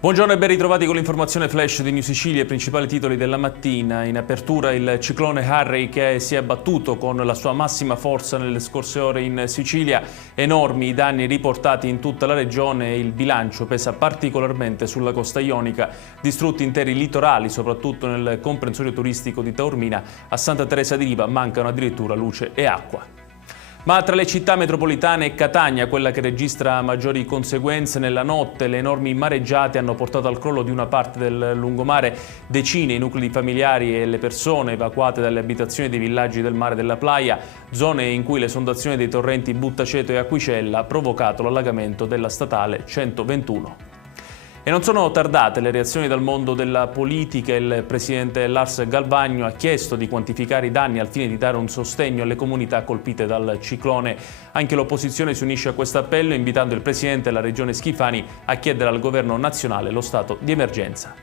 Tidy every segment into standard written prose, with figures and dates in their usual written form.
Buongiorno e ben ritrovati con l'informazione flash di New Sicilia, i principali titoli della mattina. In apertura il ciclone Harry che si è abbattuto con la sua massima forza nelle scorse ore in Sicilia. Enormi i danni riportati in tutta la regione e il bilancio pesa particolarmente sulla costa ionica. Distrutti interi litorali, soprattutto nel comprensorio turistico di Taormina. A Santa Teresa di Riva mancano addirittura luce e acqua. Ma tra le città metropolitane è Catania quella che registra maggiori conseguenze. Nella notte le enormi mareggiate hanno portato al crollo di una parte del lungomare. Decine i nuclei familiari e le persone evacuate dalle abitazioni dei villaggi del mare della Playa, zone in cui l'esondazione dei torrenti Buttaceto e Aquicella ha provocato l'allagamento della statale 121. E non sono tardate le reazioni dal mondo della politica. Il presidente Lars Galvagno ha chiesto di quantificare i danni al fine di dare un sostegno alle comunità colpite dal ciclone. Anche l'opposizione si unisce a questo appello, invitando il presidente della regione Schifani a chiedere al governo nazionale lo stato di emergenza.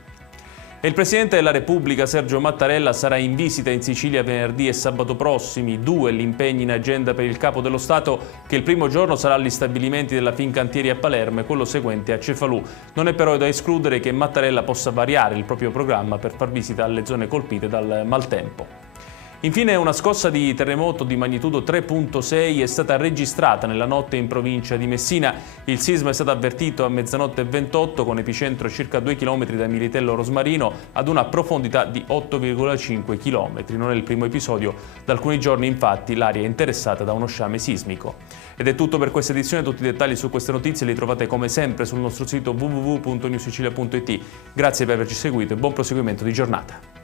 E il Presidente della Repubblica Sergio Mattarella sarà in visita in Sicilia venerdì e sabato prossimi. 2 gli impegni in agenda per il Capo dello Stato, che il primo giorno sarà agli stabilimenti della Fincantieri a Palermo e quello seguente a Cefalù. Non è però da escludere che Mattarella possa variare il proprio programma per far visita alle zone colpite dal maltempo. Infine una scossa di terremoto di magnitudo 3.6 è stata registrata nella notte in provincia di Messina. Il sisma è stato avvertito a 00:28 con epicentro circa 2 km da Militello Rosmarino ad una profondità di 8,5 km. Non è il primo episodio, da alcuni giorni infatti l'area è interessata da uno sciame sismico. Ed è tutto per questa edizione, tutti i dettagli su queste notizie li trovate come sempre sul nostro sito www.newsicilia.it. Grazie per averci seguito e buon proseguimento di giornata.